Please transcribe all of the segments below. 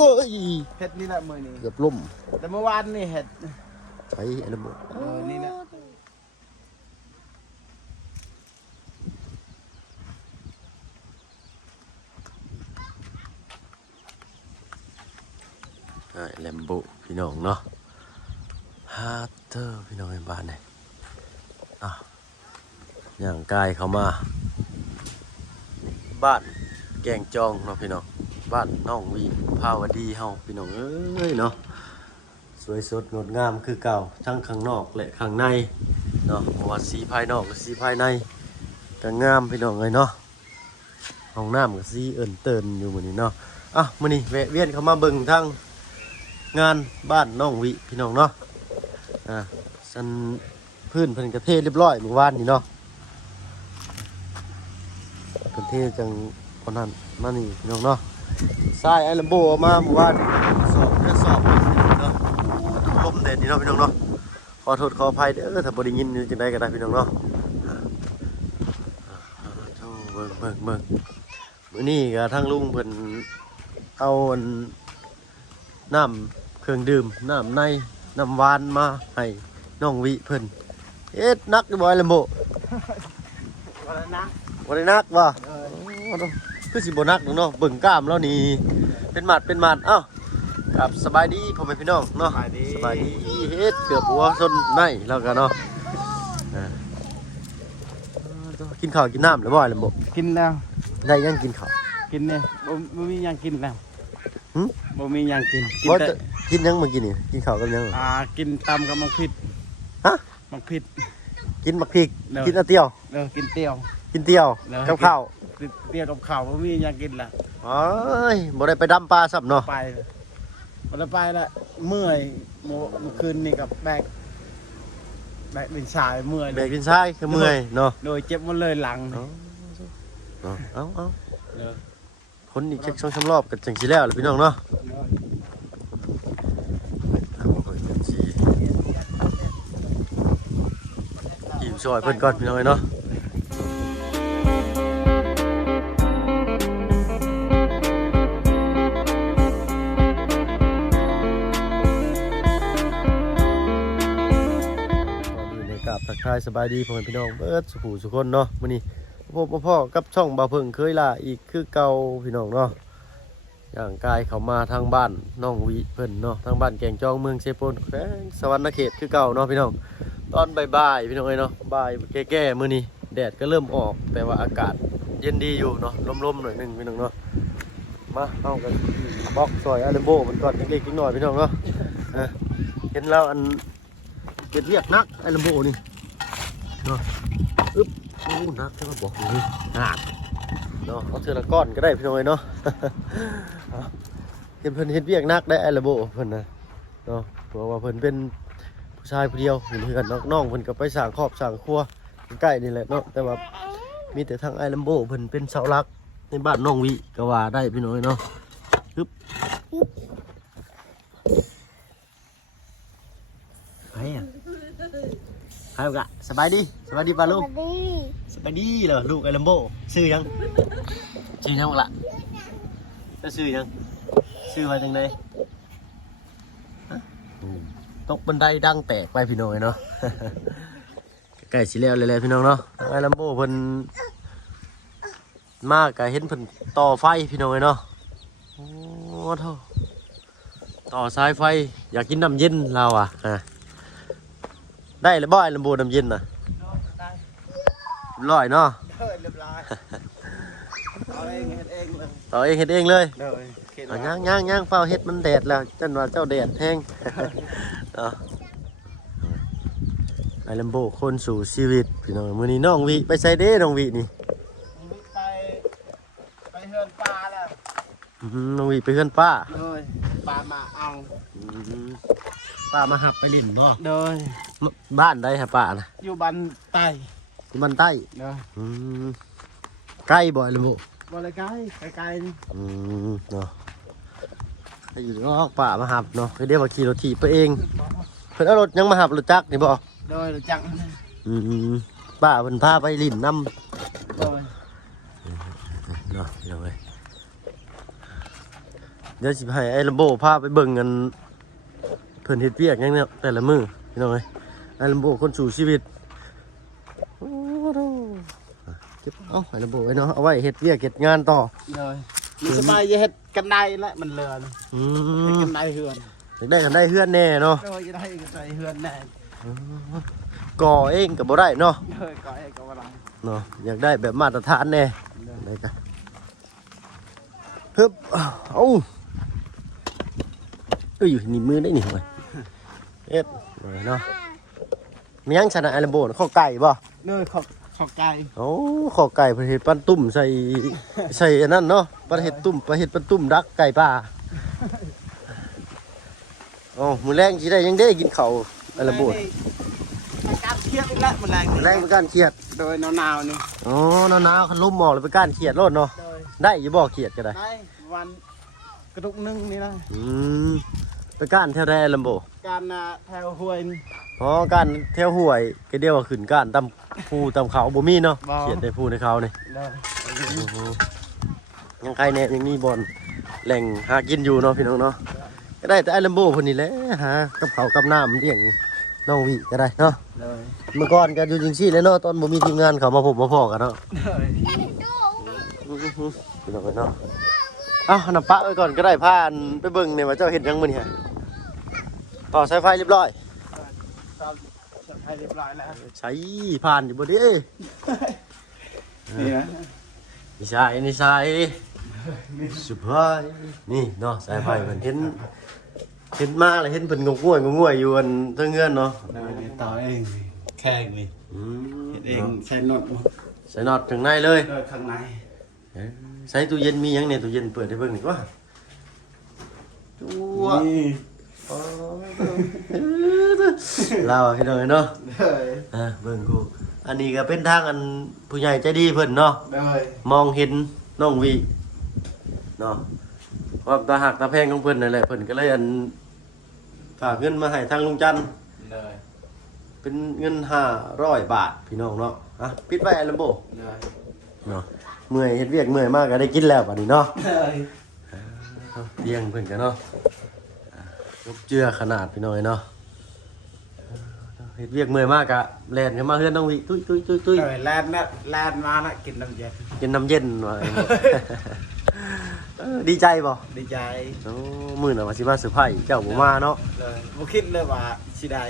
อ้ยเห็ดนี่แหละมือนี่เกือบล่มแต่เมื่อวานนี่เห็ดใช้อะไรหมดนี่นะแลมโบพี่น้องเนาะฮาร์เตอร์พี่น้องในบ้านเนี่ยอย่างกายเขามาบ้านแกงจองเนาะพี่น้องบ้านน้องวีภาวดีเฮาพี่น้องเอ้ยเนาะสวยสดงดงามคือเก่าทั้งข้างนอกและข้างในเนาะว่าสีภายนอกกับสีภายในก็งามพี่น้องเลยเนาะห้องน้ำกับสีเอิญเตินอยู่เหมือนนี้เนาะมื้อนี้แวะเวียนเขามาเบิ่งทั้งงานบ้านน้องวิพี่น้องเนาะสันพื้นเพิ่นกระเทเรียบร้อยเมื่อวานนี่เนาะกระเทจังคนนั้นมานี่พี่น้องเนาะทรายไอ้ลำโบมาเมื่อวานสอบเนาะลมเด่นนี่เนาะพี่น้องเนาะขอโทษขออภัยเด้อถ้าบ่ได้ยินจังได๋ก็ได้พี่น้องเนาะเบิ่งมื้อนี้ก็ทางลุงเพิ่นเอาน้ำเครื่องดื่มน้ำในน้ำหวานมาให้น้องวิเพิ่นนักบ่ไอ้ลำโบวันนะบ่ได้นักบ่คือสิบ่นักเนาะเบิ่งกล้ามแล้วนี่เป็นหมัดกับสบายดีพ่อแม่พี่น้องเนาะสบายดีเฮ็ดเกือบหัวส้นในแล้วกันเนาะกินข้าวกินน้ำแล้วบ่ไอ้ลำโบกินแล้วได้ยังกินข้าวกินเนี่ยบ่มียังกินแล้วบ่มียังกินแต่กินยังเมื่อกี้นี่กินข้าวกับยังกินตำกับมังผิดมังผิดกินมักพริกกินเตี้ยวกินเตี้ยวกับข้าวเตี้ยวกับข้าวบ่มียังกินละบ่ได้ไปดำปลาซับเนาะไปบ่ได้ไปละเมื่อยเมื่อคืนนี่กับแบกเป็นชายเมื่อยแบกเป็นชายคือเมื่อยเนาะโดยเจ็บหมดเลยหลังเอาคนอีกเช็ค2 3รอบกันจังสิแล้วล่ะพี่น้องเนาะอิ่มซอยเพิ่นก่อนพี่น้องเนาะทักทายสบายดีพ่อแม่พี่น้องเบิดสุขสุขคนเนาะมื้อนี้พ่อกับช่องบ่าวเพิ่งเคยล่ะอีกคือเก่าพี่น้องเนาะอย่างกายเข้ามาทางบ้านน้องวิเพิ่นเนาะทางบ้านแกงจองเมืองเซโปนแขวงสวรรณเขตคือเก่าเนาะพี่น้องตอนบ่ายๆพี่น้องเนาะบ่ายแก่ๆมื้อนี้แดดก็เริ่มออกแต่ว่าอากาศเย็นดีอยู่เนาะลมๆหน่อยนึงพี่น้องเนาะมาเฮากันบล็อกซอยอาเลมโบมันก่อนเล็กๆน้อยพี่น้องเนาะเห็นแล้วอันเก็บเรียกนักไอ้ลำโบนี่เนาะนักใช่ไหมบอกนี่นักเนาะเอาเทือละก้อนก็ได้พี่น้อยเนาะเพิ่นเห็นเรียกนักได้ไอ้ลำโบเพิ่นนะเนาะเพราะว่าเพิ่นเป็นผู้ชายผู้เดียวเหมือนกันน้องเพิ่นก็ไปสร้างครอบสร้างครัวใกล้นี่แหละเนาะแต่ว่ามีแต่ทางไอ้ลำโบเพิ่นเป็นเสาหลักในบ้านน้องวิก็ว่าได้พี่น้อยเนาะใครกะสบายดีป่ะลูกสบายดีเหรอลูกไอ้ลัมโบซื้อยังละจะซื้อยังซื้อมาจังไดตกบันไดดังแตกไปพี่น้องเนาะใกล้สิแล้วเลยพี่น้องเนาะไอ้ลัมโบเพิ่นมากกะเห็นเพิ่นต่อไฟพี่น้องเนาะโอ้เท่าต่อสายไฟอยากกินน้ำเย็นเราได้เลยบ่ไอ้ลำโบน้ำเย็นน่ะร้อยเนาะเรียบร้อยเอาเองเฮ็ดเองเลยเฮ็ดเองเลยย่างเฝ้าเฮ็ดมันแดดแล้วจันว่าเจ้าแดดแห้งเนาะไอ้ลำโบคนสู่ชีวิตพี่น้องมื้อนี้น้องวิไปใส่เด้น้องวินี่ไปเฮือนป้าแล้วน้องวิไปเฮือนป้าป้ามาเอาป้ามาหับไปลิ่นบ่โดยบ้านได้ฮะป้านะอยู่บ้านใต้เนาะใกล้บ่อยเลยบ่เลยใกล้เนาะอยู่นอกป้ามาหับเนาะเดี๋ยวว่าขี่รถถีบไปเองเพิ่นเอารถยังมาหับรถจักรนี่บ่โดยรถจักรป้าเพิ่นพาไปลิ่นน้ำโดยเนาะเดี๋ยวเว้ย เดี๋ยวสิให้ไอ้ลัมโบพาไปเบิ่งกันเพิ่นเฮ็ดเวียกหยังเนี่ยแต่ละมื้อพี่น้องเอ้ยไอ้ลัมโบคนสู่ชีวิตโอ้โหเก็บเอาไอ้ลัมโบไว้เนาะเอาไว้เฮ็ดเวียกเฮ็ดงานต่อ เลยมันสบายจะเฮ็ดกันได้และมันเลือน อื เฮ็ด ม กันได้เฮือน อยากได้กันได้เฮือนแน่เนาะ โดยจะได้กันได้เฮือนแน่ ก่อเองก็บ่ได้เนาะ เลยก็ไอ้ก็ว่าไร เนาะอยากได้แบบมาตรฐานแน่ได้จ้ะฮึบเอาเอ้ยนี่มือได้นี่เว้ยเอ็ดเนาะมียังชนะไอ้ลัมโบน่ะข้อไก่บ่ เลยขอไก่ โอ้ขอไก่ประเห็ดปั้นตุ่มใส่อันนั้นเนาะประเห็ดตุ่มประเห็ดปั้นตุ่มดักไก่ป่าโอ้มือแรงจีได้ยังได้กินข้าวอะไรบูด การเครียดอีกแล้วมันแรง มือแรงไปก้านเขียด โดยหนาวๆนี่ โอ้หนาวๆคันลุ่มหมอกเลยไปก้านเขียดโลดเนาะ โดย ได้อยี่บ่เขียดก็ได้ ได้วันกระดุกนึงนี่นะ อืมไปก้านแถวใดลำโบ การแถวห้วยนี่ อ๋อก้านแถวห้วยก็เดียวว่าขึ้นก้านตำภูตำเขาบ่มีเนาะ บ่ เขียดในภูในเขานี่ เลย โอ้โหยังใครแน่ยังมีบอลแหล่งหากินอยู่เนาะพี่น้องเนาะก็ได้แต่ไอ้ลัมโบคนนี้แหละหากับเขาวกับน้ำเลี้ยงน้องวิก็ได้เนาะ เลย เมื่อก่อนก็อยู่จริงซี่เลยเนาะตอนบ่มีทีมงานเขามาพบมาพอกันเนาะ เลย พี่น้องเนาะเอ้าน้ำปะไว้ก่อนก็ได้พาอันไปเบิ่งเนี่ยว่าเจ้าเห็นยังมื้อนี่ฮะต่อสายไฟเรียบร้อย ตอนจะให้เรียบร้อยแล้ว ใช้ผ่านอยู่บ่เดิ นี่นะ นี่ใช่นี่ใช่สุภาพนี่เนาะสายไฟเพิ่นเห็นมาแล้วเห็นเพิ่นงงวยอยู่อันเทิงเงินเนาะ เลยต่อเองแข่งนี่ อืม เฮ็ดเองใช้น็อต ใส่น็อตถึงในเลย โดยข้างใน ใส่ตู้เย็นมีหยังเนี่ยตู้เย็นเปิดให้เบิ่งดีกว่าตัว นี่ อ๋อลาวพี่น้องเนาะ เลย เบิ่งกูอันนี้ก็เป็นทางอันผู้ใหญ่ใจดีเพิ่นเนาะ เลย มองเห็นน้องวีเนาะความตาหักตาแพงของเพิ่นนั่นแหละเพิ่นก็เลยอันฝากเงินมาให้ทางลุงจันทร์ เลย เป็นเงิน500 บาทพี่น้องเนาะอ่ะปิดไว้อันละโบ เลย เนาะเมื่อยเฮ็ดเวียกเมื่อยมากก็ได้กินแล้วบัดนี้เนาะ เลย เลี้ยงเพิ่นกันเนาะยกเจือขนาดพี่น้อยเนาะเฮ็ดเวียกเมื่อยมากอะแล่นกันมาเฮือนน้องวีตุ้ย แลนด์นะแลนด์มาแล้วกินน้ำเย็น กินน้ำเย็นว่า ดีใจบ่ ดีใจ โอ้มื้อน่ะว่าสิมาเซอร์ไพรส์เจ้าบ่มาเนาะ เลยบ่คิดเลยว่าสิได้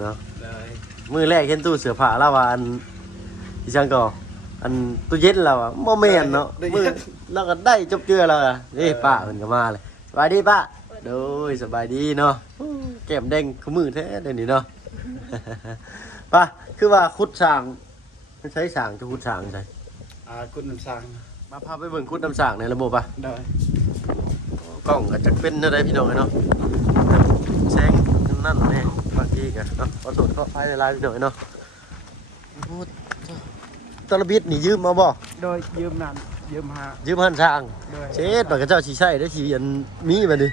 เนาะ เลย มื้อแรกเห็นตู้เสื้อผ้าแล้วว่าอันที่จังก็อันตู้เย็นแล้วอ่ะบ่แม่นเนาะมื้อแล้วก็ได้จบเจือแล้วอ่ะนี่ป้าเพิ่นก็มาเลยสบายดีป้าโดยสบายดีเนาะแก้มแดงคือมือแท้เดี๋ยวนี้เนาะ ป้าคือว่าขุดสร้างใช้สร้างจะขุดสร้างใช่ คุณน้ำสัง มาพาไปเบิ่งขุดน้ำสร้างในระบบป่ะ เลย กล้องก็จะเป็นอะไรพี่น้องเนาะแสงนั่นแน่บางทีก็เนาะขอตรวจขอไฟในไลน์พี่น้องเนาะโอ้โหตะลบิดนี่ยืมมาบ่ โดยยืมนั่นยืมหา ยืมหันสร้าง โดย เช็ดปากกระเจ้าชีใช่ได้ชีอันมีมาดิ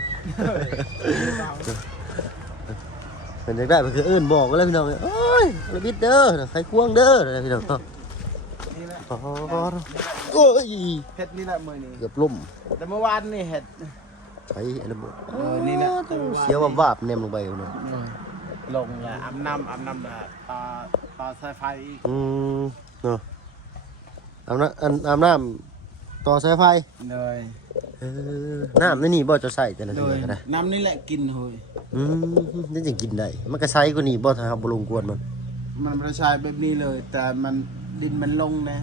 เป็นอยากได้มันคือเอิ้นบอกกันแล้วพี่น้องโอ้ยตะลบิดเด้อใครควงเด้อพี่น้องเนาะ นี่แหละ โอ้ย เฮ็ดนี่แหละมื้อนี้ เกือบล่ม แต่เมื่อวานนี่เฮ็ด ใช้อันนั้นหมด นี่นะ เสียววาบๆเนมลงไปเนาะ ลงแล้วอาบน้ำแล้วต่อสายไฟอีก เนาะอาบน้ำต่อสายไฟ เลย น้ำนี่บ่จะใส่แต่ละ โด เทื่อย ก็ได้ น้ำนี่แหละกินเฮ้ย นี่จะกินได้มันก็ใช้กว่านี้บ่ถ้าเราบ่ลงกวนมัน มันไม่ได้ใช้แบบนี้เลย แต่มันดินมันลงนะ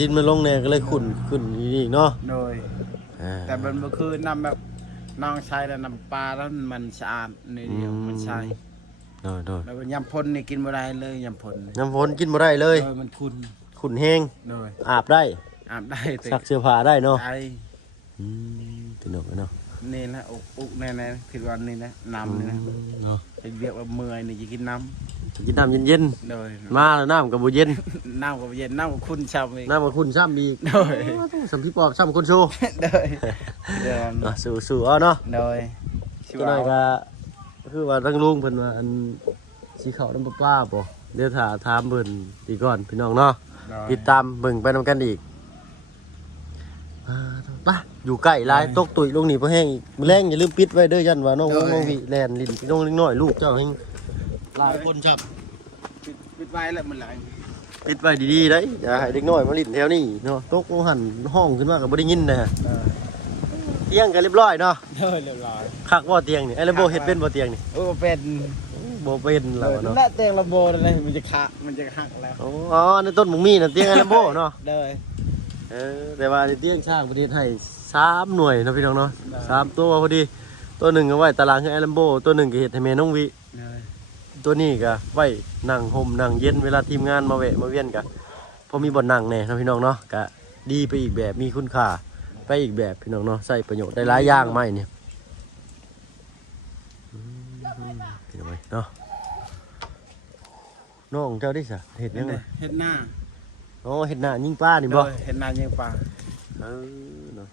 ดินมันลงแน่ก็เลยขุ่นขึ้นนี่เนาะ โดยแต่มันก็คือน้ำแบบน้องใช้แล้วน้ำปลาแล้วมันสะอาดนี่เดียวมันใช้ โดย แล้วยำพ่นนี่กินไม่ได้เลยยำพ่น น้ำฝนกินบ่ได้เลย โดยมันคุณ ขุ่นแห้ง โดย อาบได้ อาบได้แต่ ซักเสื้อผ้าได้เนาะ ใจ สนุกเนาะ นี่นะอุกแน่ๆคิดว่านี่นะน้ำนี่นะ เนาะ เป็นเรียกว่าเมื่อยนี่จะกินน้ กินน้ำเย็น ำโดย ๆมาแล้วน้ำก็บ่เย็น น้ำกับเย็นน้ำกับคุณชาวอีก น้ำก็ขุ่นซ้ำอีก โดย สัมพี่ปอบซ้ำคนโชว์ โดยเดิน เนาะสู้ๆเอาเนาะ โดย ก็ได้ก็คือว่าทั้งลุงเพิ่นว่าอันสีขาวน้ำปลาบ่เดี๋ยวถ้าถามเพิ่นอีกก่อนพี่น้องเนาะติดตามเบิ่งไปนำกันอีกไป อยู่ใกล้หลายตกตุยลงนี่บ่แห้งอีกมื้อแรงอย่าลืมปิดไว้เด้อยันว่าน้องน้องพี่แล่นลิ้นพี่น้องเล็กน้อยลูกเจ้าแฮงหลายคนครับ ปิดไว้แล้วมันไหล ปิดไว้ดีๆได้อย่าให้เด็กน้อยมาลิ้นแถวนี้เนาะตกลงหันห้องขึ้นมาก็บ่ได้ยินนะเตียงก็เรียบร้อยเนาะ เรียบร้อย คักบ่เตียงนี่ไอ้ระโบเฮ็ดเป็นบ่เตียงนี่ โอ้เป็น บ่เป็นแล้วเนาะ และเตียงระโบอะไรมันจะขามันจะหักแล้ว อ๋อในต้นหมงมีน่ะเตียงไอ้ระโบเนาะ เลย แต่ว่าในเตียงช่างประเทศให้3หน่วยเนาะพี่น้องเนาะ3ตัวพอดีตัวหนึงก็ไว้ตารางให้ไอ้ระโบตัวหนึงก็เฮ็ดให้แม่น้องวิ เลย ตัวนี้ก็ไว้นั่งห่มนั่งเย็นเวลาทีมงานมาแวะมาเวียนก็พอมีบ่อนนั่งแน่เนาะพี่น้องเนาะก็ดีไปอีกแบบมีคุณค่าไปอีกแบบพี่น้องเนาะใส่ประโยชน์ได้หลายอย่างไหมเนี่ยพี่น้องเนาะน้องเจ้าได้สะเห็ดยังไง เห็ดหน้า อ๋อเห็ดหน้ายิงปลานี่บ่ เห็ดหน้ายิงปลา เนาะ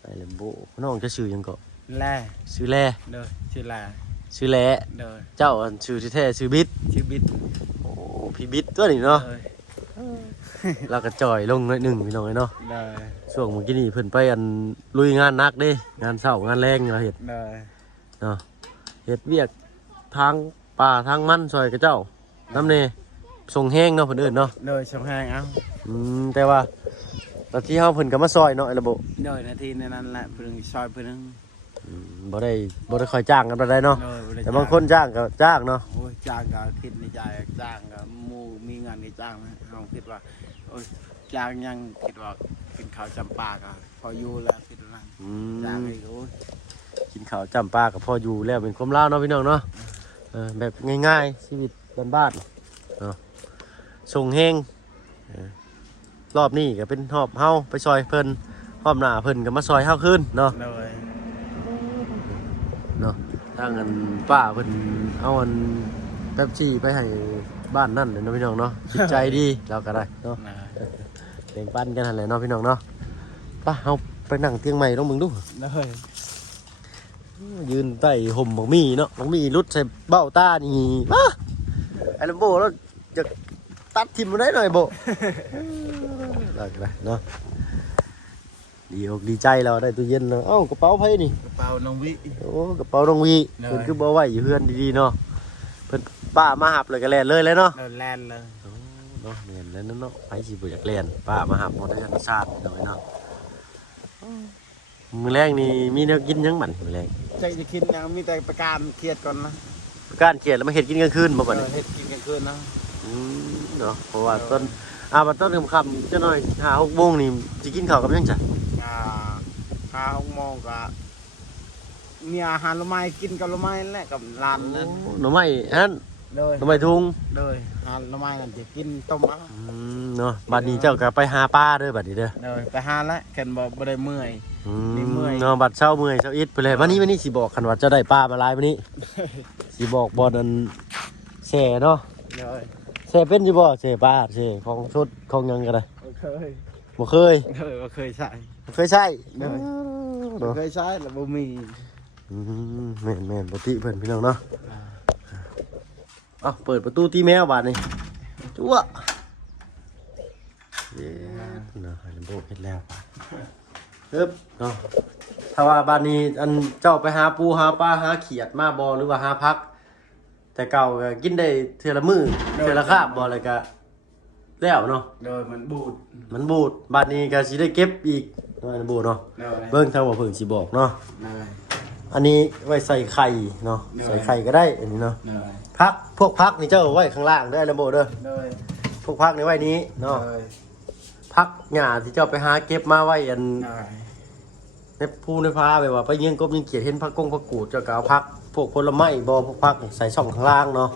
ไปเลมโบน้องจะชื่อยังก็ แล่ ชื่อแล เลยชื่อแล่ ชื่อแล เลย เจ้าอันชื่อที่แท้ชื่อบิ๊ด ชื่อบิด โอ้พี่บิ๊ดตัวนี้เนาะ เลย เราก็จ่อยลงหน่อยหนึ่งพี่น้องเนาะ เลย ช่วงเมื่อกี้นี่เพิ่นไปอันลุยงานหนักเด้งานเช้างานแรงเราเฮ็ด เลย เนาะเฮ็ดเวียกทางป่าทางมันซอยกับเจ้าน้ำเนส่งแห้งเนาะเพิ่นเอิ้นเนาะ เลยช่องแห้งเอ้า แต่ว่าตอนที่เฮาเพิ่นก็มาซอยเนาะไอ้ระบบ เลยนาทีในนั้นแหละเพิ่งซอยเพิ่ง บ่ได้ค่อยจ้างกันปานใดเนาะ เลย แต่บางคนจ้างก็จ้างเนาะ โอ้ยจ้างก็คิดในใจจ้างก็มูมีเงินในจ้างนะเอาคิดว่าโอ้ยจ้างยังคิดว่ากินข้าวจำปาก็พออยู่แล้วคิดว่า จ้างอีกโอ้ย กินข้าวจ้ำปลากับพ่ออยู่แล้วเป็นความลาวเนาะพี่น้องเนาะแบบง่ายๆชีวิตบ้านๆเนาะส่งแห้งรอบนี้ก็เป็นหอบเฮาไปซอยเพิ่นรอบหน้าเพิ่นก็มาซอยเฮาขึ้นเนาะ เลย เนาะทางอันป้าเพิ่นเอาอันแป๊บซี่ไปให้บ้านนั่นเลยเนาะพี่น้องเนาะจิตใจดีเราก็ได้เนาะแบ่งปันกันหั่นแหละเนาะพี่น้องเนาะไป้าเฮาไปนั่งเตียงใหม่ลองมึงดู เลย ยืนใต้ห่มบักมี่เนาะบักมี่รุดใส่เบ้าตานี่มาไอ้ลำโบแล้วจะตัดทิมมาได้หน่อยโบได้ก็ได้เนาะดีอกดีใจเราได้ตู้เย็นแล้วเอ้ากระเป๋าไผนี่ กระเป๋าน้องวิ โอ้กระเป๋าน้องวี เลย เพิ่นคือบ่ไว้อยู่เฮือนดีๆเนาะเพิ่นป้ามาหับเลยก็แล่นเลยเลยเนาะ เลยแลนเลย เนาะแม่นแล้วเนาะไปสิบ่อยากแล่นป้ามาหับหมดได้ธรรมชาติหน่อยเนาะมื้อแรกนี่มีแนวกินยังบัดมื้อแรก ใจจะคิดยังมีแต่ประการเครียดก่อนนะ การเขียนแล้วมาเฮ็ดกินกลางคืนบ่บัดนี้ เฮ็ดกินกันคืนนะ เนาะเพราะว่าต้นบัดต้นค่ำๆจะหน่อย5-6โมงนี่สิกินข้าวกับหยังจ้ะ 5-6 โมงก็มีอาหารละไม้กินกับละไม้แหละกับร้านนั่น หน่อไม้อัน เลย หน่อไม้ทุง เลยอาหารละไม้นั่นจะกินต้มเอา เนาะบัดนี้เจ้าก็ไปหาปลาเด้อบัดนี้เด้อ เลยไปหาแล้วแค่นบ่ได้เมื่อย นี่เมื่อย เนาะบัดเช้าเมื่อยเช้าอิดไปเลยวันนี้สิบอกคันว่าเจะได้ปลามาหลายวันนี้ สิบอกบ่อันแช่เนาะ เลย แช่เป็นอยู่บ่แช่ปลาแช่ของสดของหยังก็ได้ เคย บ่เคย บ่เคยใช้ บ่เคยใช้ เด้อ เนาะ เคยใช้แล้วบ่มี แม่นปกติเพิ่นพี่น้องเนาะเอ้าเปิดประตูตีแมวบาดนี้จั่วเย้เนาะให้ลำโบเฮ็ดแล้วบาดเอิบเนาะถ้าว่าบาดนี้อันเจ้าไปหาปูหาปลาหาเขียดมาบ่หรือว่าหาพัก แต่เก่าก็กินได้เทื่อละมื้อเทื่อละคาบบ่เลยก็แล้วเนาะ โดยมันบูด มันบูดบาดนี้ก็สิได้เก็บอีกมันบูดเนาะ โดย เบิ่งทางว่าเพิ่นสิบอกเนาะ โดย อันนี้ไว้ใส่ไข่เนาะ ได้ ใส่ไข่ก็ได้อันนี้เนาะ โดย พวกพักนี่เจ้าเอาไว้ข้างล่างได้ระโบเด้อ โดย พวกพักนี่ไว้นี้เนาะ โดย พักหญ้าที่เจ้าไปหาเก็บมาไว้อัน โดย ในภูในพาแบบว่าไปยิงกบยิงเขียดเห็นผักกงผักกูดเจ้าก็เอาพักพวกผลไม้บ่พวกพักนี่ใส่ช่องข้างล่างเนาะ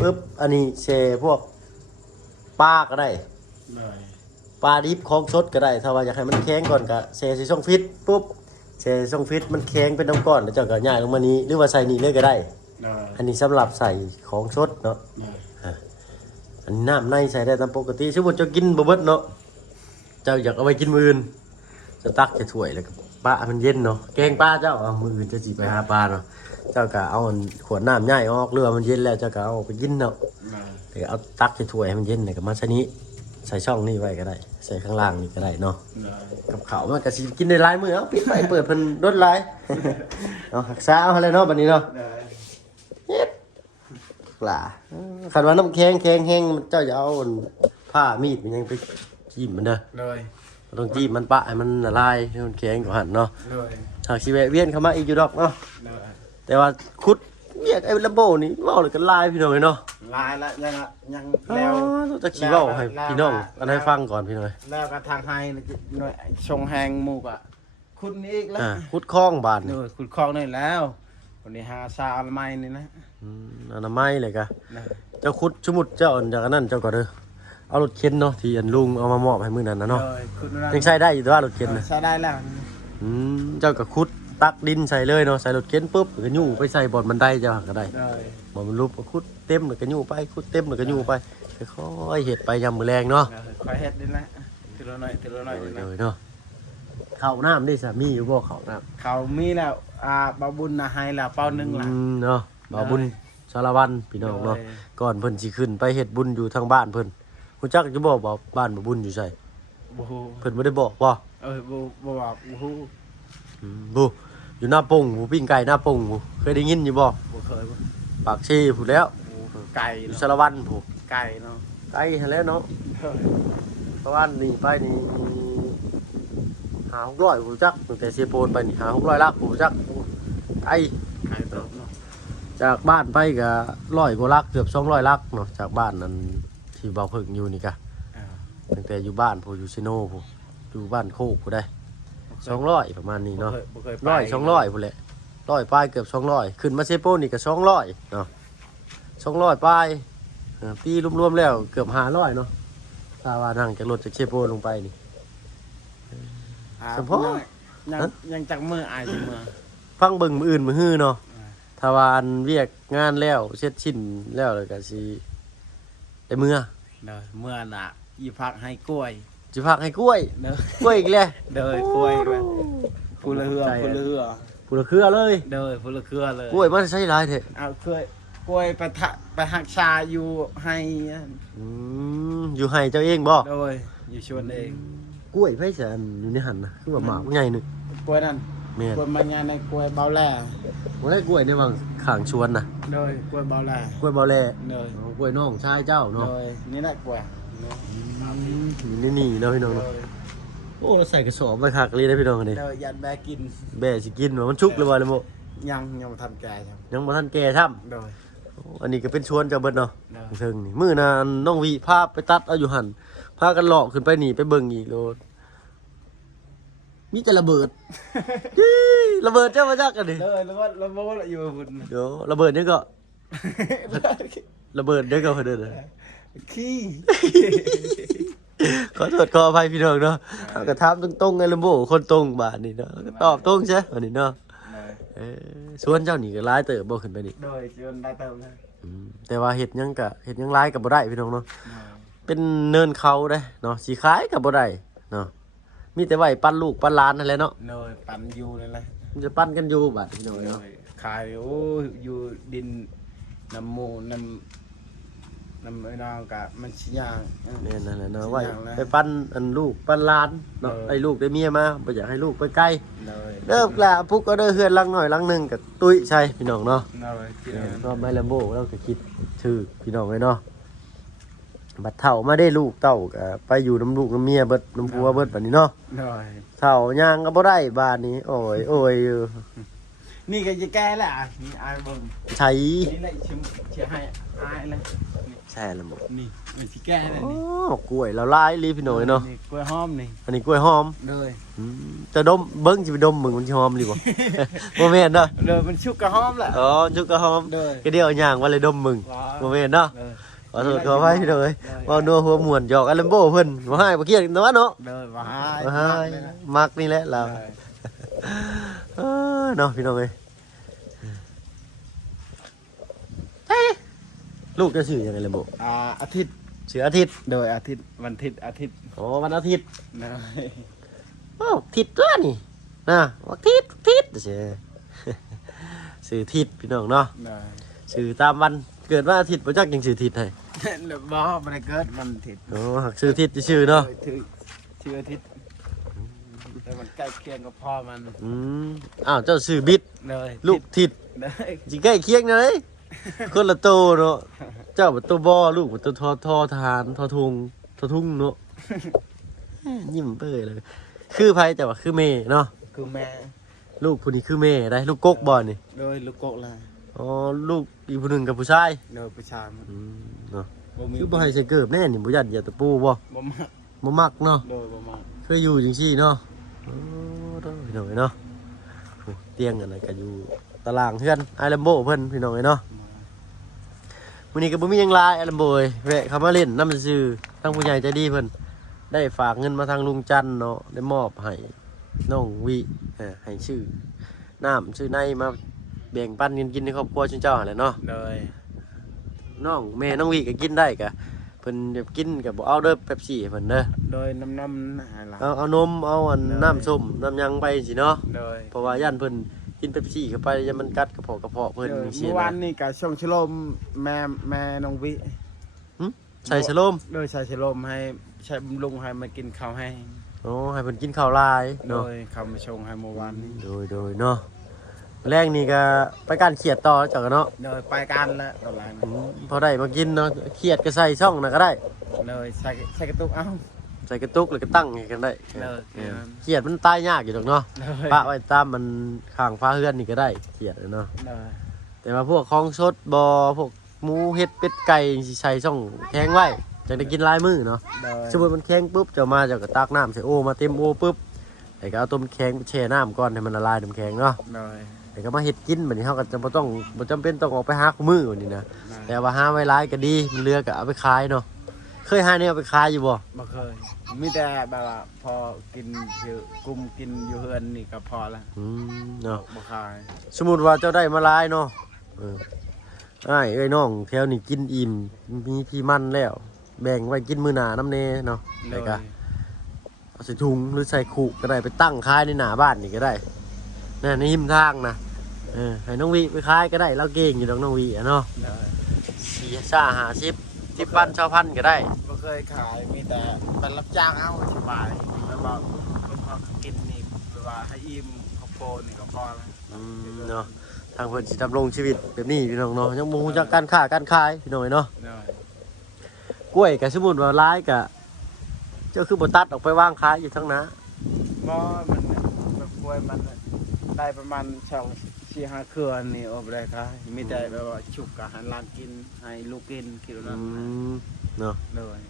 ปึ๊บอันนี้เซพวกปลาก็ได้ โดย ปลาดิบของสดก็ได้ถ้าว่าอยากให้มันแข็งก่อนก็เซใส่ช่องฟิตปุ๊บเซช่องฟิตมันแข็งเป็นน้ำก้อนแล้วเจ้าก็ย่ายลงมานี้หรือว่าใส่นี่เลยก็ได้ โดย อันนี้สำหรับใส่ของสดเนาะ โดย อันนี้น้ำในใส่ได้ตามปกติสมมติเจ้ากินบ่เบิดเนาะเจ้าอยากเอาไปกินมื้ออื่นจะตักจะถ้วยแล้วก็ปลามันเย็นเนาะแกงปลาเจ้าเอามื้ออื่นจะสิไปหาปลาเนาะเจ้าก็เอาอันขวดน้ำใหญ่ออกเรือมันเย็นแล้วเจ้าก็เอาไปกินเนาะ โดย แต่เอาตักจะถ้วยให้มันเย็นแล้วก็มาชะนี้ ใส่ช่องนี่ไว้ก็ได้ใส่ข้างล่างนี่ก็ได้เนาะ เลย กับข้าวมันก็สิกินได้หลายมื้อเอ้าปิดไปเปิดเพิ่นรถหลาย เนาะรักษาเอาเลยเนาะบัดนี้เนาะ เลย เฮ็ดปลาคันว่าน้ำแข็งแข็งแห้งเจ้าจะเอาผ้ามีดมันยังไปจิ้มมันเด้อ เลย บ่ต้องจิ้มมันปะให้มันละลายให้มันแข็งกว่าหั่นเนาะ เลย หากสิแวะเวียนเข้ามาอีกอยู่ดอกเนาะ เลย แต่ว่าขุดเรียกไอ้ลัมโบนี่เว้าเลยกันลายพี่น้องเนาะ ลายละยัง แล้ แล้ว ว จะสิเว้าให้พี่น้องอันให้ฟังก่อนพี่น้อง แล้วก็ทางไฮหน่วยชงแหงหมูกอ่ะคุณนี่อีกแล้ว ขุดคลองบาด เอ นี่ อคุณคลองนี่แล้ววันนี้หาซาอลไมนี่นะ อนามัยเลยกะ นะ เจ้าขุดสมมุติเจ้าอันจากอันนั้นเจ้าก็เด้อเอารถเข็นเนาะที่อันลุงเอามามอบให้มื้อนั้นนะเนาะ เลยคุณนั่น ยังใช้ได้อยู่ตัวรถเข็นน่ะ ใช้ได้แล้ว เจ้าก็ขุดตักดินใส่เลยเนาะใส่รถเข็นปุ๊บก็ยู่ไปใส่บนบันไดเจ้าก็ได้ เลย บ่มันรูปก็ขุดเต็มแล้วก็ยู่ไปขุดเต็มแล้วก็ยู่ไปค่อยๆเฮ็ดไปยามมื้อแรงเนาะ คอยเฮ็ดนี่นะทีละหน่อยทีละหน่อยนี่นะ เนาะข้าวน้ำได้สามีอยู่บ่ข้าวน้ำ เขามีแล้วบาบุญนะให้แล้วเป้าหนึงล่ะ เนาะบ่าวบุญสารวันพี่น้องเนาะ โดย ก่อนเพิ่นสิขึ้นไปเฮ็ดบุญอยู่ทางบ้านเพิ่นรู้จักจะบอกว่าบ้านบ่าวบุญอยู่ไส บ่ฮู้ เพิ่นบ่ได้บอกบ่ บ่บอกบ่ฮู้ บ่อยู่หน้าปงบ่ปิ้งไก่หน้าปงบ่เคยได้ยินอยู่บ่ บ่เคยบ่ ปากชีพู้นแล้ว ไก่ อยู่ เนาะ สารวันพู้ ไก่เนาะ ไก่หั่นแหล้วเนาะ เฮ้ย สารวันนี่ไปนี่หา600ผู้จักตั้งแต่เสียโปนไปนี่หา600ลักผู้จักไก่ ไก่ตบเนาะ จากบ้านไปก็100กว่าลักเกือบ200ลักเนาะจากบ้านนั้นที่บ่าวเพิ่งอยู่นี่กะ อ่า ตั้งแต่อยู่บ้านผู้อยู่ซิโนผู้อยู่บ้านโคกผู้ได้200ประมาณนี้เนาะ บ่เคยไป 100 200ผู้แหละ100ปลายเกือบ200ขึ้นมาเซโปนี่ก็200เนาะ200ปลายปีรวมๆแล้วเกือบ500เนาะถ้าว่านั่งจากรถจากเซโปลงไปนี่ เฉพาะ ยังจักมืออายจักมือ ฟังเบิ่งมื้ออื่นมื้อฮื้อเนาะ อ่า ถ้าว่าอันเวียกงานแล้วเสร็จสิ้นแล้วแล้วก็สิได้เมื่อ เด้อเมื่อน่ะอีพักให้กล้วย สิพักให้กล้วย เด้อก ล้วยอีกแล้ว เด้อกล้วยด้วยผู้ละเหือผู้ละเหือ ผู้ละเครือเลย เด้อผู้ละเครือเลย กล้วยมันใช้หลายแท้ เอากล้วยไปหักชาอยู่ให้ อยู่ให้เจ้าเองบ่ โดยอยู่ชวนเอง กล้วยไผสิอันอยู่ในหั่นน่ะคือว่าหมากใหญ่นึง กล้วยนั่น แม่น กล้วยมางานในกล้วยเบาแล่ บ่ได้กล้วยในบางข้างชวนน่ะ โดยกล้วยเบาแล่ กล้วยบ่แล โดย กล้วยน้องชายเจ้า โด เนาะ ยนี่แหละกล้วยเนาะ นี่เนาะพี่น้อง โด เนาะ ย โอ้เราใส่กระสอบไว้คักเลยนะพี่น้องอันนี้ โดยยันแบกิน แบ่สิกินว่ามันชุกเลยบ่เลยโม ยังบ่ทันแก่ครับ ยังบ่ทันแก่ซ้ำ โดย อันนี้ก็เป็นชวนเจ้าเบิดเนาะ โดย เทิงนี่มื้อนั้นน้องวิพาไปตัดเอาอยู่หั่นพากันเลาะขึ้นไปนี่ไปเบิ่งอีกโลดมีแต่ระเบิด อี้ระเบิดเจ้ามาจักกันดิ เลยแล้วว่าอยู่หุ่น เดี๋ยวระเบิดนี่ก็ระเบิดเด้อก็เพิ่นเด้อ ขี้ ขอโทษขออภัยพี่น้องเนาะเอาก็ถามตรงๆไงลำโบคนตรงบาดนี่เนาะก็ตอบตรงใช่อันนี้เนาะ โดย ส่วนเจ้านี่ก็ร้ายเติบบ่ขึ้นไปนี่ โดยจนได้เติมเลย แต่ว่าเฮ็ดหยังร้ายก็บ่ได้พี่น้องเนาะเป็นเนินเขาเด้เนาะสิขายก็บ่ได้เนาะมีแต่ไว้ปั้นลูกปั้นหลานนั่นแหละเนาะ โดยปั่นอยู่นั่นแหละ มันจะปั้นกันอยู่บาดพี่น้องเนาะ ขายโอ้อยู่ดินน้ำหมูน้ำไอ้น้องกะมันสิย่าง แม่นนั่นแหละเนาะ สิ ไว้ ย่างแล้ว ไปปั้นอันลูกปั้นหลานเนาะ เออ ไอ้ลูกได้เมียมาบ่อยากให้ลูกไปไกล เลย เริ่มละพุกก็เด้อเฮือนหลังหน่อยหลังหนึงก็ตุ้ยใช่พี่น้องเนาะ เลยที่นั่น ก็ไม่ลำโบเราก็คิดชื่อพี่น้องไว้เนาะบัดเฒ่ามาได้ลูกเต้าก็ไปอยู่น้ำลูกน้ำเมียเบิดน้ำผัวเบิดบัดนี้เนาะ เลย เฒ่าย่างก็บ่ได้บ้านนี้โอ้ยโอ้ยอยู่ นี่ก็จะแก้แหละนี่อายเบิ่ง ใช้ นี่แหละชิมเชียให้อายเลย ใช่ลำโบ นี่มันสิแก้เลย โอ้ นี่ กล้วยเราลายลีพี่น้อยเนาะ นี่กล้วยหอมนี่ อันนี้กล้วยหอม เลย จะดมเบิ้งสิไปดมมึงมันสิหอมหรือบ่ บ่แม่นเนาะ เลยมันชุกกระหอมแหละ อ๋อจุกก็หอม เลย ก็เดียวย่างว่าเลยดมมึง ว้า บ่แม่นเนาะ เลย ขอโทษขออภัยพี่น้อยว่านัวหัวม่วนหยอกอันลำโบเพิ่นบ่ให้บ่เกลียดเนาะเนาะ เลยว้า บ่ให้มักนี่แหละเรา เลย เนาะพี่น้องเอ้ยลูกจะชื่อยังไงล่ะบ่ อาทิตย์ ชื่ออาทิตย์ โดยอาทิตย์วันอาทิตย์ อ๋อวันอาทิตย์ เลย อ้าวทิศตัวนี่นะว่าทิศเด้อ ชื่อทิศพี่น้องเนาะ เลย ชื่อตามวันเกิดวันอาทิตย์บ่จักจังชื่อทิศให้ บ่บ่ได้เกิดมันทิศ โอ้หักชื่อทิศชื่อเนาะ ชื่อชื่อทิศแต่มันใกล้เคียงกับพ่อมัน อ้าวเจ้าชื่อบิด เลย ลูกทิศ เลย สิใกล้เคียงเลยคนละโตเนาะเจ้าเป็นตัวบ่ลูกเป็นตัวทอทหารทอทุ่งเนาะยิ้มเปื่อยเลยคือไผแต่ว่าคือแม่เนาะ คือแม่ ลูกผู้นี้คือแม่ได้ลูกกกบ่นี่ โดยลูกกกล่ะ อ๋อลูกอีกผู้หนึงกับผู้ชาย โดยประชามัน เนาะ บ่มี คือบ่ให้ใส่เกิบแน่นี่บ่ยันอย่าตะปูบ่ บ่มัก บ่มักเนาะ โดยบ่มัก เคยอยู่จังซี่เนาะโอ้พี่น้องเอ้ยเนาะโอ้เตียงอันนั้นก็อยู่ตารางเฮือนไอแลมโบเพิ่นพี่น้องเอ้ยเนาะมื้อนี้ก็บ่มีหยังหลายไอแลมโบเอ้ยแวะเข้ามาเล่นนำซื่อๆทางผู้ใหญ่ใจดีเพิ่นได้ฝากเงินมาทางลุงจันทร์เนาะได้มอบให้น้องวิให้ชื่อน้ำชื่อในมาแบ่งปันกันกินในครอบครัวชุนเจ้าหั่นแหละเนาะ โดย น้องแม่น้องวิก็กินได้กะเพิ่นจะกินก็บ่เอาเด้อเป๊ปซี่ให้เพิ่นเด้อ โดยน้ำหาหลัง เอานมเอาอันน้ำส้มน้ำหยังไปสิเนาะ โดย เพราะว่าย่านเพิ่นกินเป๊ปซี่เข้าไปจะมันกัดกระเพาะเพิ่น โดย จังซี่ เมื่อวาน นะ นี่กับช่วงชโลมแม่น้องวิ ใส่สโลม โดยใช้ชโลมให้ใช้บำรุงให้มากินข้าวให้ โอ้ให้เพิ่นกินข้าวลาย โด เนาะ ยเขามาชงให้เมื่อวานนี้ โดยเนาะแรงนี่ก็ไปการเขียดต่อจักกันเนาะ โดยไปกันแล้วตอนหลัง พอได้มากินเนาะเขียดก็ใส่ช่องน่ะก็ได้ โดยใส่กระตุกเอ้า ใส่กระตุกแล้วก็ตั้งให้กันได้ เออ เขียดมันตายยากอยู่ดอกเนาะ โดย ปะไว้ตามมันข้างฟ้าเฮือนนี่ก็ได้เขียดเนาะ โดย แต่ว่าพวกของสดบอพวกหมูเห็ดเป็ดไก่สิใส่ช่องแข็งไว้จะได้กินลายมือเนาะ โดย สมมติมันแข็งปุ๊บจะมาจะก็ตักน้ำใส่โอมาเต็มโอปุ๊บแต่ก็เอาต้มแข็งไปแช่น้ำก่อนให้มันละลายน้ำแข็งเนาะ โดย แต่ก็มาเห็ดกินแบบนี้เขาก็จะบ่จำเป็นต้องออกไปหาคู่มือวันนี้นะแต่ว่าหาไว้ร้ายก็ดีมันเหลือก็เอาไปขายเนาะเคยหาเนี่ยเอาไปขายอยู่บ่ บ่เคยมีแต่แบบว่าพอกินอยู่กลุ่มกินอยู่เฮือนนี่ก็พอละ เนาะ บ่ขาย สมมุติว่าเจ้าได้มาหลายเนาะไอ้เอ้ยน้องแถวนี่กินอิ่มมีที่มันแล้วแบ่งไว้กินมื้อหน้าน้ำเนเนาะ โด แต่ ย ก็เอาใส่ถุงหรือใส่ขู่ก็ได้ไปตั้งขายในหน้าบ้านนี่ก็ได้นั่นในหิมทางนะให้น้องวีไปขายก็ได้เราเก่งอยู่ดอกน้องวีอะเนาะ โดย 10 พันชาวพันก็ได้ บ่เคยขายมีแต่เป็นรับจ้างเอาสบายแบบว่าคนพอกินนี่แบบว่าให้อิ่มครอบครัวนี่ก็พอละ เนาะทางเพิ่นสิดำรงชีวิตแบบนี้พี่น้องเนาะยังบ่ฮู้จักการค้าการขายพี่น้องเนาะ โดย กล้วยก็สมมุติว่าหลายก็เจ้าคือบ่ตัดออกไปวางขายอยู่ทั้งนา บ่มันแบบกล้วยมันได้ประมาณช่อง4-5 เครือนี่เอาไปได้ขายมีแต่แบบว่าชุกกับอาหารร้านกินให้ลูกกินคิดว่านั้น เนาะ เลย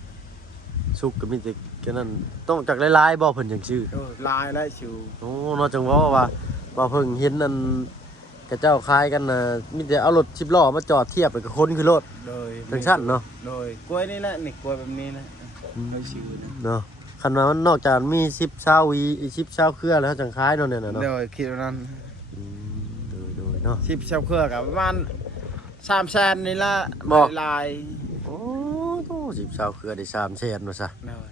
สุกก็มีแต่แค่นั้นต้องจากหลายๆบ่เพิ่นจังชื่อ ลายและชิว โอ้นอกจากว่าเพิ่งเห็นนั่นกระเจ้าคายกันนะมีแต่เอารถ10 ล้อมาจอดเทียบกับคนคือรถ โดย จังซั่นเนาะ โดยกล้วยนี่แหละนี่กล้วยแบบนี้นะเอาชิวนะ เนาะคันว่ามันนอกจากมี10 20วี10 20เครือแล้วจังคายเนาะเนี่ยน่ะเนาะ โดยคิดว่านั้น โดยเนาะ ชิบเช่าเครือกับประมาณ300,000นี่ละ บ่ ลาย โอ้โห10 20เครือได้3แสนว่าซะ โดย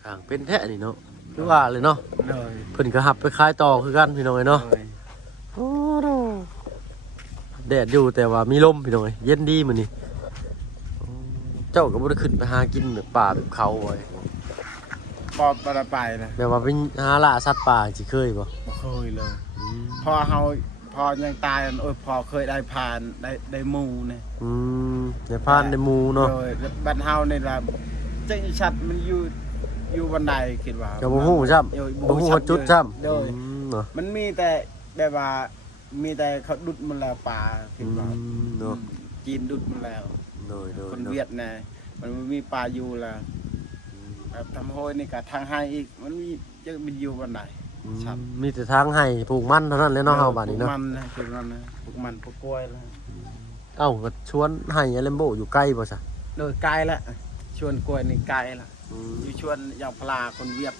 สร้างเป็นแท้นี่เนาะคือว่าเลยเนาะ โดย เพิ่นก็หับไปขายต่อคือกันพี่น้องเอ้ยเนาะ โดย โอ้โหแดดอยู่แต่ว่ามีลมพี่น้องเอ้ยเย็นดีมื้อนี้โอ้เจ้าก็บ่ได้ขึ้นไปหากินแบบป่าแบบเขาไว้ ปอดประไปนะ แบบว่าไปหาล่าสัตว์ป่าสิเคยบ่ บ่เคยเลยพอยังตายอันโอ้ยพอเคยได้ผ่านได้หมู่เนี่ย ในพานในหมู่เนาะ โดยบ้านเฮานี่ล่ะจังชัดมันอยู่บันไดคิดว่า ก็บ่ฮู้ซ้ำ โดย บ่ฮู้ว่าจุดซ้ำ โดย เนาะ มันมีแต่แบบว่ามีแต่เขาดุดมันแล้วป่าคิดว่า เนาะ จีนดุดมันแล้ว โดย คนเวียดน่ะมันบ่มีป่าอยู่แล้วแบบทำโหยนี่ก็ทางให้อีกมันมีจะมีอยู่บันได ครับ มีแต่ทางให้ปลูกมันเท่านั้นแหละเนาะเฮาบัดนี้เนาะ ปลูกมันนะคือมันนะปลูกมันปลูกกล้วยแล้ว เอ้าก็ชวนให้อเลมโบอยู่ใกล้บ่ซะ โดยไกลละชวนกล้วยนี่ไกลละอยู่ชวนอย่างพลาคนเวียด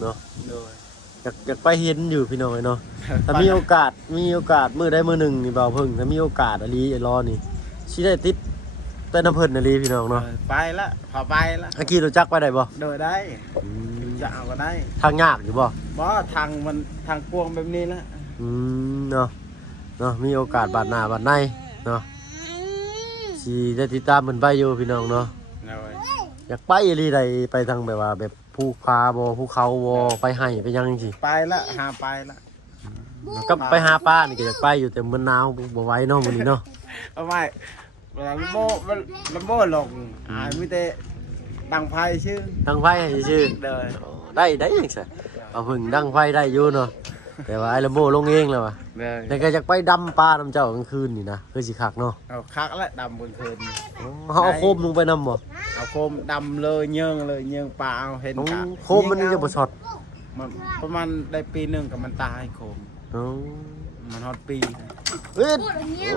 เนาะ โดย อยากไปเห็นอยู่พี่น้องเอ้ยเนาะ ถ้ามีโอกาสมื้อใดมื้อหนึ่งนี่บ่าวเพิ่งถ้ามีโอกาสอลีรอนี่สิได้ติดแต่น้ำเพิ่นอลีพี่น้องเนาะ ไปละพอไปละ อากี้รู้จักไปได้บ่ โดยได้จะเอาก็ได้ ทางยากอยู่บ่ บ่ทางมันทางกวงแบบนี้ละ เนาะมีโอกาสบาดหน้าบาดในเนาะ สิได้ติดตามเพิ่นไปอยู่พี่น้องเนาะ เลย อยากไปอีหลีใดไปทางแบบว่าแบบภูผาบ่ภูเขาบ่ไปให้ไปหยังจังซี่ ไปละหาไปละ ก็ไปหาปลานี่ก็อยากไปอยู่แต่มันหนาวบ่ไหวเนาะมื้อนี้เนาะ เอาไว้เวลาลำโบลงมีแต่ดังไฟชื่อ ดังไฟให้ชื่อ เลย ได้จังซี่เอาพึ่งดังไฟได้อยู่เนาะแต่ว่าไอ้ลำโบลงเองแล้วว่ะ เลย แต่ก็อยากไปดำปลาน้ำเจ้ากลางคืนนี่นะคือสิคักเนาะ เอาคักและดำบนคืน เฮาเอาโคมลงไปนำบ่ เอาโคมดำเลยเยิงเลยเยิงปลาเอาเห็นกะ โคมมันจะบ่ช็อต มันประมาณได้ปีหนึ่งกับมันตายโคม อ๋อ มันฮอตปี เอ้ย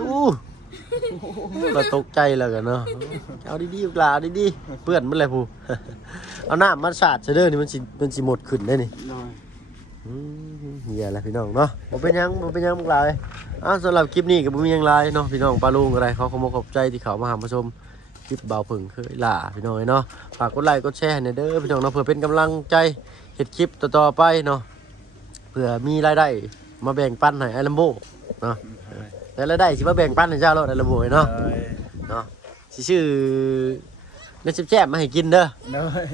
โอ้เราตกใจแล้วกันเนาะเอาดีๆปลาดีๆเปื้อนมันเลยผู้ เอาน้ำมาสาดซะเด้อนี่มันสิหมดขึ้นได้นี่ เลย เหี้ยแหละพี่น้องเนาะบ่เป็นหยังพวกเราเอ้ยสำหรับคลิปนี้ก็บ่มีหยังหลายเนาะพี่น้องปลาลุงอะไรเขาขอขอบใจที่เขามาหามาชมคลิปเบาผึ่งเคยล่าพี่น้องเอ้ยเนาะฝากกดไลค์กดแชร์ให้หน่อยเด้อพี่น้องเนาะเพื่อเป็นกำลังใจเฮ็ดคลิปต่อๆไปเนาะเพื่อมีรายได้มาแบ่งปันให้ไอ้ลัมโบเนาะแต่รายได้สิมาแบ่งปันให้เจ้าโลดไอ้ลัมโบเนาะ เลย เนาะสิชื่อเนื้อแซ่บๆมาให้กินเด้อ เลย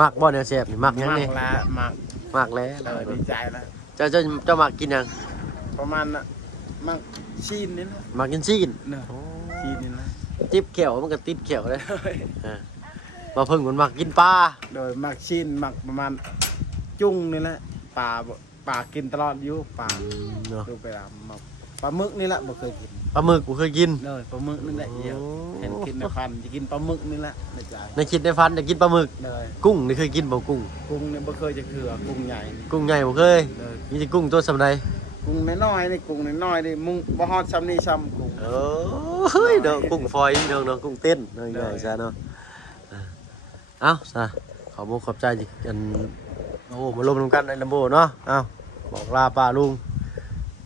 มักบ่เนื้อแซ่บนี่มักหยังนี่ ละมัก มักแล้ว เลยดีใจละ เจ้ามักกินหยัง ประมาณน่ะมักชีนนี่นะ มักกินซีน เนอะชีนนี่นะ จิ๊บเขียวมันก็ติดเขียวเลยมาเพิ่งมันมักกินปลา โดยมักชีนมักประมาณจุ้งนี่แหละปลากินตลอดอยู่ปลา เนาะ ดูไปอ่ะมักปลาหมึกนี่แหละบ่เคยกิน ปลาหมึกกูเคยกิน เลยปลาหมึกนี่แหละเยอะเห็นกินในพันจะกินปลาหมึกนี่แหละในใจ ในคิดในฟันอยากกินปลาหมึก เลย กุ้งนี่เคยกินบ่กุ้ง กุ้งเนี่ยบ่เคยจะเคือกุ้งใหญ่นี่ กุ้งใหญ่บ่เคย เลย มีแต่กุ้งตัวสำใด กุ้งน้อยๆนี่กุ้งน้อยๆนี่มึงบ่ฮอดซ้ำนี่ซ้ำกุ้ง โอ้ยเนาะกุ้งฝอยเนาะกุ้งเต้นเนาะใหญ่ซะเนาะเอ้าซะขอบอกขอบใจที่กันโอ้มาลมกันในลำโบเนาะเอ้าบอกลาป้าลุง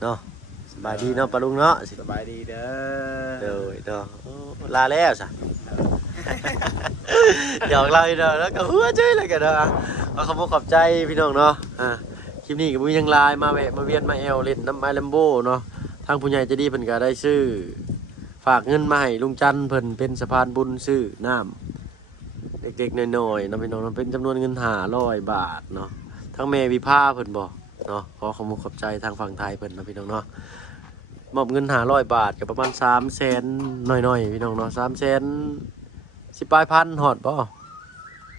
เนาะสบายดีเนาะป้าลุงเนาะ สบายดีเด้ เด้ อ อเนาะลาแล้วซะ เดี๋ยวเราเนาะแล้วก็หัวใจเลยกันเนาะเอาขอบคุณขอบใจพี่น้องเนาะคลิปนี้ก็มียังไลน์มาแวะมาเวียนมาแอลเล่นน้ำไม้ลัมโบเนาะทางผู้ใหญ่ใจะดีเพิ่นก็ได้ซื้อฝากเงินมาให้ลุงจันเพิ่นเป็นสะพานบุญซื้อน้ำเด็กๆน้อยๆเนาะพี่น้องเนาะเป็นจำนวนเงิน500 บาทเนาะทั้งแม่วิภาเพิ่นบอกเนาะขอขอบคุณขอบใจทางฝั่งไทยเพิ่นเนาะพี่น้องเนาะมอบเงิน500 บาทกับประมาณ300,000หน่อยๆพี่น้องเนาะ300,000 10 ปลายพันหอดบ่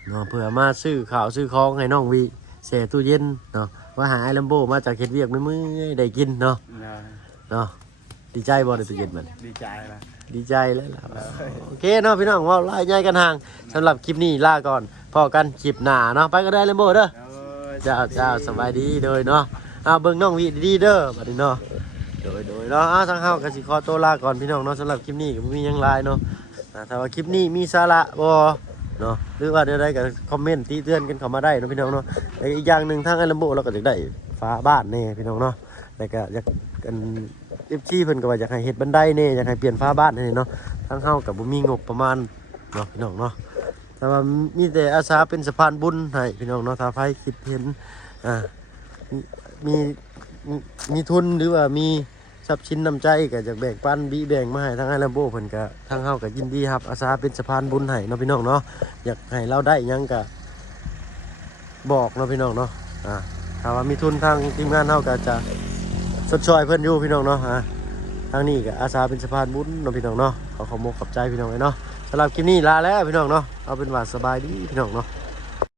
เนาะเพื่อมาซื้อข้าวซื้อของให้น้องวีเสียตู้เย็นเนาะว่าหาไอ้ลัมโบมาจากเฮ็ดเวียกในมือได้กินเนาะ เลย เนาะดีใจบ่ได้ตู้เย็นมัน ดีใจละ ดีใจแล้วล่ะโอเคเนาะพี่น้องว่าลายใหญ่กันห่างสำหรับคลิปนี้ลาก่อนพอกันคลิปหน้าเนาะไปก็ได้ลัมโบเด้อเจ้าสบายดีโดยเนาะเบิ่งน้องวีดีๆเด้อบัดนี้เนาะโดยเนาะทางเฮาก็สิขอตัวลาก่อนพี่น้องเนาะสำหรับคลิปนี้ก็บ่มีหยังหลายเนาะถ้าว่าคลิปนี้มีสาระบ่เนาะหรือว่าได้ก็คอมเมนต์ติเตือนกันเข้ามาได้เนาะพี่น้องเนาะแล้วอีกอย่างหนึงทางไอ้ลัมโบเราก็อยากได้ฟ้าบ้านแน่พี่น้องเนาะแล้วก็อยากกันFCเพิ่นก็ว่าอยากให้เฮ็ดบันไดแน่อยากให้เปลี่ยนฟ้าบ้านให้เนาะทางเฮาก็บ่มีงบประมาณเนาะพี่น้องเนาะแต่ว่ามีแต่อาสาเป็นสะพานบุญให้พี่น้องเนาะถ้าใครคิดเห็นมีมีทุนหรือว่ามีทรัพย์สินน้ำใจก็จะแบ่งปันบีแบ่งมาให้ทางไอ้ลัมโบเพิ่นก็ทางเฮาก็ยินดีครับอาสาเป็นสะพานบุญให้เนาะพี่น้องเนาะอยากให้เราได้หยังก็บอกเนาะพี่น้องเนาะถ้าว่ามีทุนทางทีมงานเฮาก็จะชดช่วยเพิ่นอยู่พี่น้องเนาะทางนี้ก็อาสาเป็นสะพานบุญเนาะพี่น้องเนาะขอขอบใจพี่น้องเลยเนาะสำหรับคลิปนี้ลาแล้วพี่น้องเนาะเอาเป็นว่าสบายดีพี่น้องเนาะ